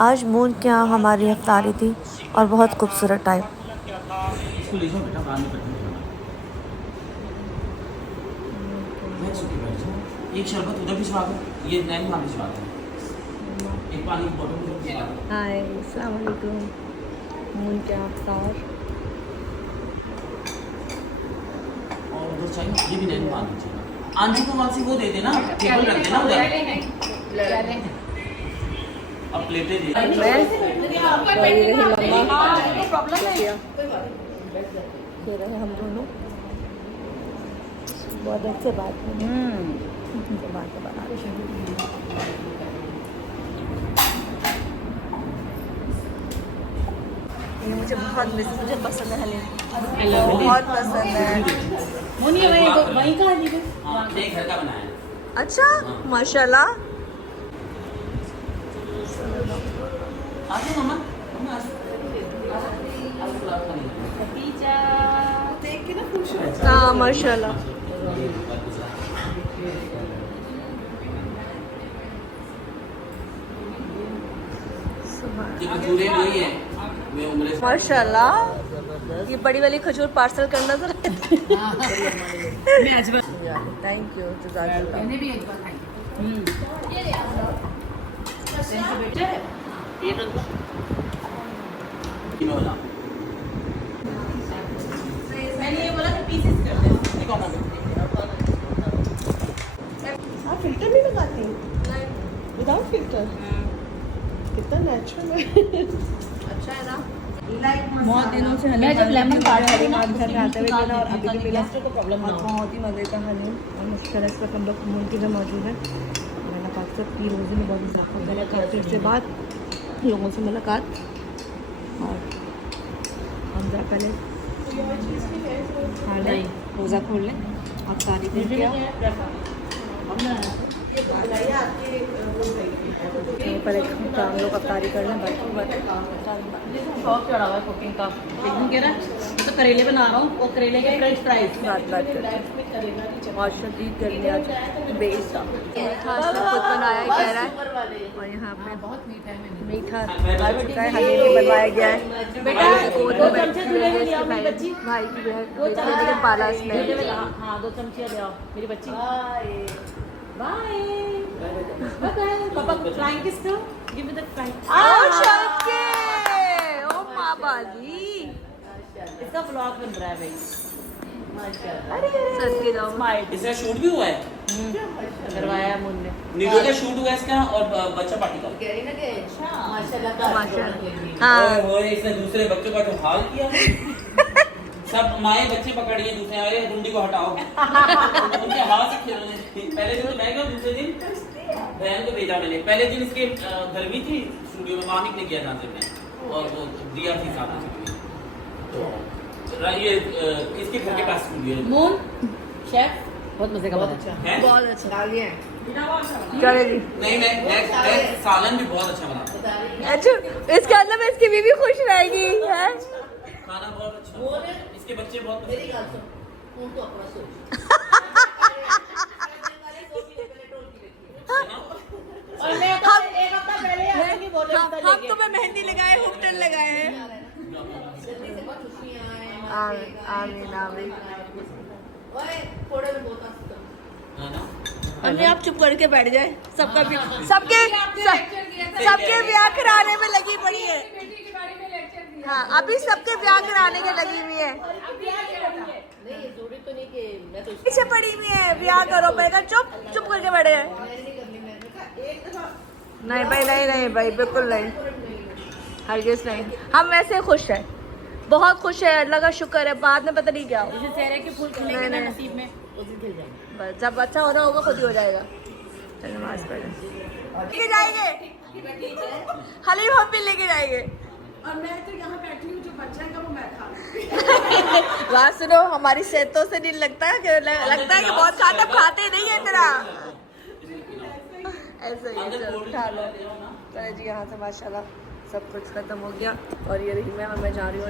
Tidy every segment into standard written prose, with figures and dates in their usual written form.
आज मून के यहाँ हमारी अफ्तारी थी और बहुत खूबसूरत टाइम। इसको ले जाओ बेटा, बाद में कटिंग करना। बैठ सके बैठ जाओ। एक शरबत उधर भिजवा दो, ये नैन वहाँ भिजवा दो। एक पानी की बोतल उधर भिजवा दो। हाय अस्सलाम वालेकुम। मून के यहाँ अफ्तार। और उधर चाहिए, ये भी नैन वहाँ दीजिएगा। आंधी को वहाँ से वो दे देना, टेबल रख देना उधर। अब प्लेटें दे रहे हम दोनों बहुत अच्छे बात बना ये मुझे मुझे पसंद है हलीम, बहुत पसंद है। वहीं का है, घर का बनाया है। अच्छा माशाल्लाह। आगे मम्मा, हाँ माशाल्लाह। खजूरें वही है, वे उम्र से माशाल्लाह। ये बड़ी वाली खजूर पार्सल करना जरा। Thank you. मैंने भी एक बार खाई। मैंने ये बोला कि पीसेस कर दे। आप फिल्टर नहीं लगाती? Without filter? कितना नेचुरल है। अच्छा है ना। बहुत दिनों से मैं जब लेमन काट रही हलीम घर में आते हुए मिला और अभी भी मिला को प्रॉब्लम और बहुत ही मज़े का हलीम और मुश्किल है। इस वक्त हम लोग मुल्क में मौजूद है। मैंने कहा सब की रोज़े में बहुत इजाफा करा, काफ़ी से बाद लोगों से मुलाकात। और हम जरा पहले खा लें, रोज़ा खोल लें और तारीफ किया। पहले हम लोग अफ्तारी कर लें, बाकी बातें शौक चढ़ा हुआ है कुकिंग का। एकदम कह रहा है मैं तो करेले बना रहा हूँ, वो करेले के फ्रेंच फ्राइज। बात करते हैं। बहुत शदीद गर्मी आज बेसा खुद बनाया कह रहा है। और यहाँ पे बहुत मीठा है। मैंने मीठा हलीम भी बनवाया गया है। बेटा, गोद दो में चमचे बैठी दूल्हे हुई है के लिए आओ, इसकी मेरी बच्ची। भाई की बहन दो चमचे लेकिन पाला इसमें। हाँ 2 चमचियाँ ले आओ मेरी बच्ची। बाय पापा फ्लाइंग किस दो। Give me the flying. ओ माँ बाजी इसका व्लॉग बन रहा है भाई। सदके जाओ। स्माइल इसका शूट भी हुआ है, करवाया है मुन्ने। नीडो का शूट हुआ है इसका और बच्चा पार्टी का। माशाल्लाह। हाँ ओए इसने दूसरे बच्चों का जो हाल किया। सब माए बच्चे पकड़िए दूसरे, अरे रुंडी को हटाओ। उनके हाथ से खिलौने। पहले दिन तो मैं गया, दूसरे दिन बहन को भेजा मैंने। पहले दिन इसके गर्मी थी, स्टूडियो में मामिक ने किया डांसर ने और वो दिया थी साथ में। तो ये इसके घर के पास स्टूडियो है। मून शेफ बहुत मजे का बना है। बहुत अच्छा डालिए। करेगी। नहीं मैं सालन भी बहुत अच्छा बनाता हूँ। अच्छा इसके अंदर में इसकी बीवी खुश रहेगी है। खाना बहुत अच्छा, इसके बच्चे बहुत मेरी गाल सुन, उनको अपना सोच। और मैं तो एक हफ्ता पहले आऊंगी बोले हम तुम्हें मेहंदी लगाए, हुक्टन लगाए हैं। आमीन आमीन। हमने आप चुप करके बैठ जाए। सबके ब्याह कराने में लगी पड़ी है। हाँ अभी सबके ब्याह कराने के लगी हुई है। पीछे पड़ी हुई है, ब्याह करो। मैं चुप करके बैठे हैं। नहीं भाई बिल्कुल नहीं, हरगिज़ नहीं। हम वैसे खुश हैं, बहुत खुश है, अल्लाह का शुक्र है। बाद में पता नहीं क्या हो। जैसे चेहरे के फूल खिलेंगे ना नसीब में, उस दिन खिल जाएंगे। बस जब अच्छा होना होगा खुद ही हो जाएगा। चल नमाज पढ़े लेके जाएंगे, हलीम हम भी लेके जाएंगे। और मैं तो यहाँ बैठी हूँ, जो बच्चा है वो मैं खा। बात सुनो, हमारी सेहतों से नहीं लगता है कि बहुत खाते नहीं है तेरा। ऐसा ही है। चलो उठा लो। चले जी यहाँ से माशाल्लाह सब कुछ ख़त्म हो गया और ये रही मैं जा रही हूँ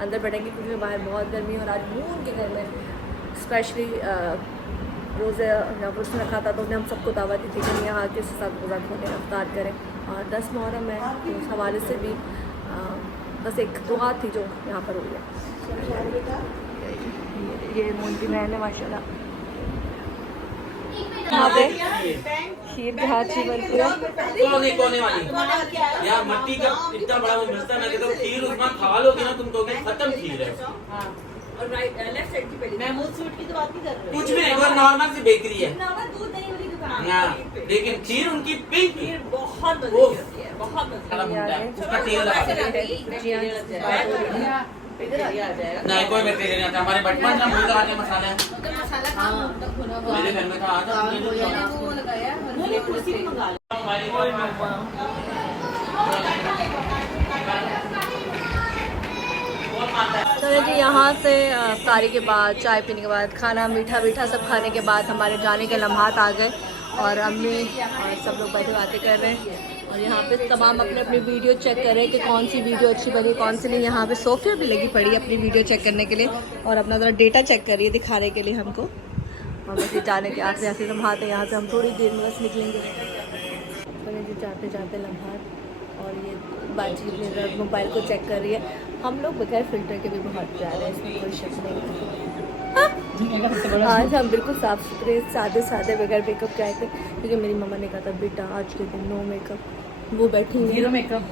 अंदर बैठेंगे क्योंकि बाहर बहुत गर्मी और आज मून के घर में स्पेशली रोज़े यहाँ पर उसने रखा था तो हमने हम सबको दावत दी थी कि यहाँ के साथ गुज़ार खोलें, अफ्तार करें। और 10 मुहर्रम है, तो उस हवाले से भी बस एक दुआ थी जो यहाँ पर हुई है। ये मोदी बहन है माशाल्लाह। यहाँ पे खीर के हाथ ही बनती है। कोने वाली यार मट्टी का इतना बड़ा वो मिलता है। मैं कहता हूँ खीर उस्मान खा लोगे ना तुम कहोगे खत्म खीर है। और लेफ्ट साइड की पहले महमूद स्वीट की तो बात नहीं कर रहे, कुछ भी नहीं, वो नॉर्मल सी बेकरी है। दूध नहीं वाली दुकान हाँ, लेकिन खीर उनकी पिंक खीर बहुत मजे की होती है, बहुत मजे काला भुनता है, उसका तेल लगा इधर आ जाएगा। नहीं कोई बैक्टीरिया नहीं आता। हमारे बचपन में मुर्गा वाले मसाला है, मसाला कहाँ तक भुना हुआ मेरे घर में था आज वो लगाया वो कुर्सी भी मंगा लो। चलो जी, यहाँ से इफ्तारी के बाद चाय पीने के बाद खाना मीठा मीठा सब खाने के बाद हमारे जाने के लम्हात आ गए और अम्मी और सब लोग बैठे बातें कर रहे हैं। और यहाँ पे तमाम अपने अपनी वीडियो चेक कर रहे हैं कि कौन सी वीडियो अच्छी बनी कौन सी नहीं। यहाँ पे सोफिया भी लगी पड़ी है अपनी वीडियो चेक करने के लिए और अपना ज़रा डेटा चेक कर रही है दिखाने के लिए हमको। और बस ये जाने के आखिरी आखिरी लम्हात है, यहाँ से हम थोड़ी देर में बस निकलेंगे। चलिए जी, जाते जाते लम्हात और ये बातचीत में मोबाइल को चेक कर रही है। हम लोग बगैर फिल्टर के भी बहुत प्यारे हैं, इसमें कोई शक नहीं। आज हम बिल्कुल साफ़ सुथरे सादे सादे बगैर मेकअप के आए थे क्योंकि मेरी मम्मा ने कहा था बेटा आज के दिन नो मेकअप। वो बैठी हुई जीरो मेकअप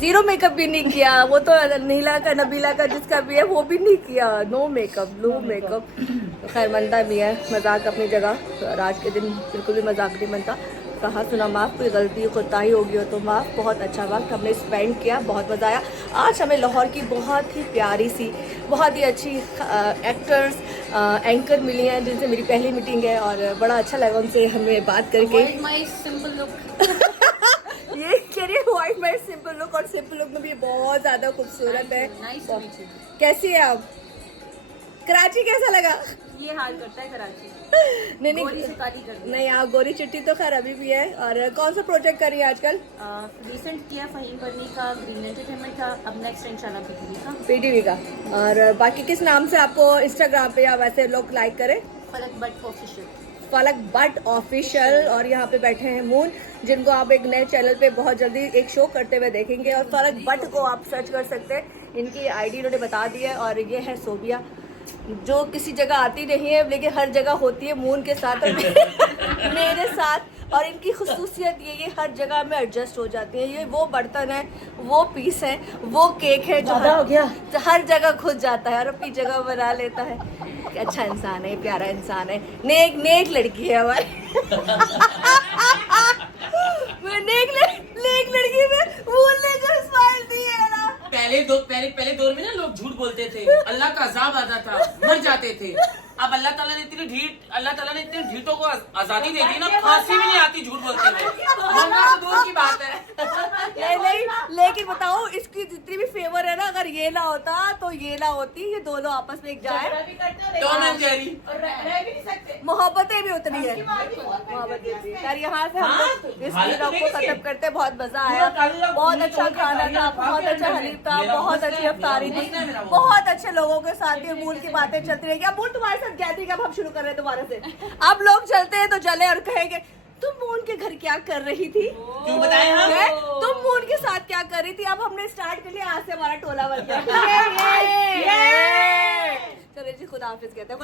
जीरो मेकअप भी नहीं किया। वो तो नीला का नबीला का जिसका भी है वो भी नहीं किया, नो मेकअप। तो खैर बनता भी है मजाक अपनी जगह, तो आज के दिन बिल्कुल भी मजाक नहीं बनता। कहा सुना माफ़, कोई गलती कोताही होगी हो तो माफ़। बहुत अच्छा वक्त हमने स्पेंड किया, बहुत मज़ा आया। आज हमें लाहौर की बहुत ही प्यारी सी बहुत ही अच्छी एक्टर्स एंकर मिली हैं जिनसे मेरी पहली मीटिंग है और बड़ा अच्छा लगा उनसे हमें बात करके। माय सिंपल लुक ये कह रही है वाइट माइट सिंपल लुक, और सिंपल लुक में भी बहुत ज़्यादा खूबसूरत है। कैसी है आप? कराची कैसा लगा? ये हाल करता है कराची, नहीं गोरी से काली कर दी। नहीं, आप गोरी चिट्टी तो खैर अभी भी है। और कौन सा प्रोजेक्ट कर रही है आजकल? रिसेंट किया फहीम बर्नी का ग्रीन एंटरटेनमेंट का, अब नेक्स्ट इंशाल्लाह पीटीवी का। पीटीवी का। और बाकी किस नाम से आपको इंस्टाग्राम पे या वैसे लोग लाइक करें? फलक बट ऑफिशियल। फलक बट ऑफिशियल। और यहाँ पे बैठे हैं मून, जिनको आप एक नए चैनल पे बहुत जल्दी एक शो करते हुए देखेंगे। और फलक बट को आप सर्च कर सकते हैं, इनकी आईडी इन्होंने बता दी है। और ये है सोबिया, जो किसी जगह आती नहीं है लेकिन हर जगह होती है मून के साथ और मेरे साथ। और इनकी खुसूसियत ये हर जगह में एडजस्ट हो जाती है। ये वो बर्तन है, वो पीस है, वो केक है जो हर जगह खुद जाता है और अपनी जगह बना लेता है। अच्छा इंसान है, प्यारा इंसान है, नेक लड़की है हमारी। नेक लड़की में भूलने को स्माइल दी है ना। पहले दौर में ना लोग झूठ बोलते थे, अल्लाह का अजाब आता था, मर जाते थे। अब अल्लाह ताला ने इतनी ढीठों को आजादी दे दी ना, फांसी भी नहीं आती झूठ बोलते हुए। मरना तो दूर की बात है। नहीं, लेकिन बताओ इसकी जितनी भी फेवर है ना, अगर ये ना होता तो ये ना होती, ये दोनों आपस में एक जाए मोहब्बतें भी उतनी है। यार यहाँ से हम लोग इस वीडियो को खत्म करते, बहुत मजा आया, बहुत अच्छा खाना था, बहुत अच्छा हलीब था, बहुत अच्छी अफ्तारी थी, बहुत अच्छे लोगों के साथ ये मूल की बातें चलती रहेगी। अब मूल तुम्हारे साथ क्या थी, अब हम शुरू कर रहे हैं दोबारा से। अब लोग चलते हैं तो चले और कहेंगे तुम मून के घर क्या कर रही थी, क्यों बताएं हम? तुम मून के साथ क्या कर रही थी। अब हमने स्टार्ट कर लिया, आज से हमारा टोला बन गया। चलो जी, खुदाफिज कहते हैं।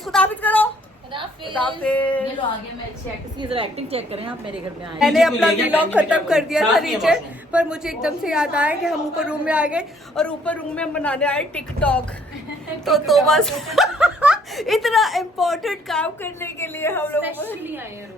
खुदाफिज करो। ये लो आ गया, मैं अच्छी एक्ट्रेस की एक्टिंग चेक करें आप। मेरे घर में आए, मैंने अपना व्लॉग खत्म कर दिया था नीचे, पर मुझे एकदम से याद आया कि हम ऊपर रूम में आ गए और ऊपर रूम में हम बनाने आए टिकटॉक। तो बस इतना इम्पोर्टेंट काम करने के लिए हम लोग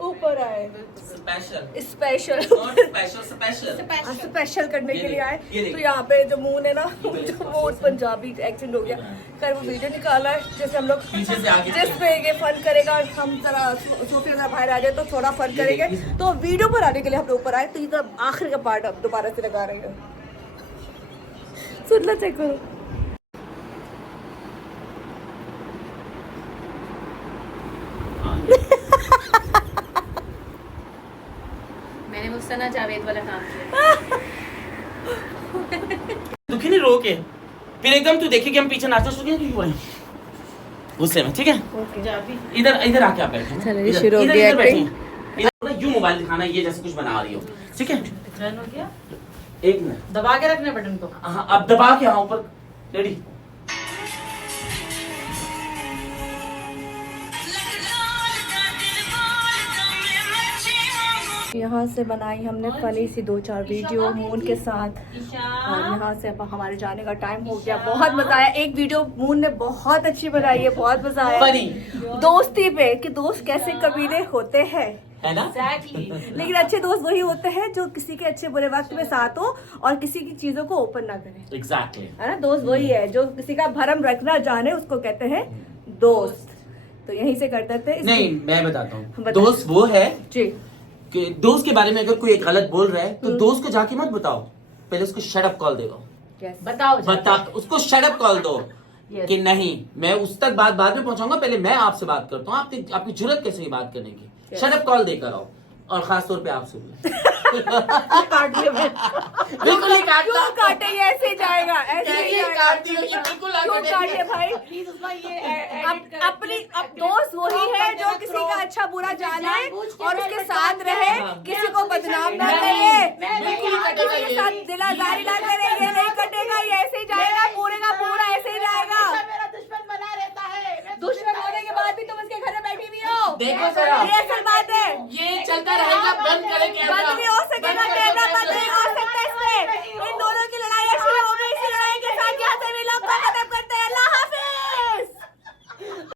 ऊपर आए, स्पेशल करने के लिए आए। तो यहाँ पे जो मून है ना, वो पंजाबी एक्सेंट हो गया। खैर वो वीडियो निकाला है जैसे हम लोग जिस पे ये फन करेगा, हम जरा सोफे जरा बाहर आ जाए तो थोड़ा फन करेंगे। तो वीडियो पर आने के लिए हम लोग ऊपर आए, तो ये आखिरी का पार्ट अब दोबारा से लगा रहे हैं। सुनना चेक करो। मैंने मुस्ताना जावेद वाला काम किया। दुखी नहीं रो के, फिर एकदम तू देखे कि हम पीछे नाचना शुरू किया बोले गुस्से में, ठीक है? इधर आके आप बैठे। चलिए शुरू हो गया एक्टिंग। क्यों मोबाइल दिखाना है, ये जैसे कुछ बना रही हो, ठीक है? डन हो गया? एक मिनट, दबा के रखने बटन को। हाँ अब दबा के, हाँ ऊपर, रेडी। यहाँ से बनाई हमने फनी सी 2-4 वीडियो मून के साथ, और यहाँ से अब हमारे जाने का टाइम हो गया। बहुत मजा आया, एक वीडियो मून ने बहुत अच्छी बनाई है, बहुत मजा आया फनी दोस्ती पे, कि दोस्त कैसे कबीले होते हैं, है ना? Exactly. लेकिन अच्छे दोस्त वही होते हैं जो किसी के अच्छे बुरे वक्त में साथ हो और किसी की चीजों को ओपन ना करे, एग्जैक्टली। है ना? दोस्त वही है जो किसी का भरम रखना जाने, उसको कहते हैं दोस्त। तो यहीं से करते थे। नहीं, मैं बताता हूँ, बताइए। दोस्त वो है जी, कि दोस्त के बारे में अगर कोई गलत बोल रहा है तो दोस्त को जाके मत बताओ, पहले उसको शट अप कॉल दे दो। yes. बताओ बता, उसको शट अप कॉल दो Yes. कि नहीं, मैं उस तक बात बाद में पहुंचाऊंगा, पहले मैं आपसे बात करता हूँ, आपकी जरूरत कैसे हुई बात करने की? Yes. शट अप कॉल देकर आओ, और खास तौर पे आपसे भी। काट दिया मैं। बिल्कुल नहीं काटता। क्यों काटे? ये ऐसे ही जाएगा, ऐसे ही कैसे जाएगा। काटती हो? ये बिल्कुल ना क्यों काटे। काटे भाई? प्लीज उसमें ये अपनी दोस्त वही है जो किसी का अच्छा बुरा जाने और उसके साथ रहे, किसी को बदनाम ना करे, किसी के साथ दिलाजारी ना करे। ये नहीं कटेगा, ये ऐसे ही जाएगा, पूरे का पूरा ऐसे ही जाएगा। मेरा दुश्मन बना रहता है। दुश्मन होने के बाद भी तुम उसके घर में बैठी हुई हो, देखो जरा, ये असल बात है। ये चलता रहेगा, बंद करे क्या?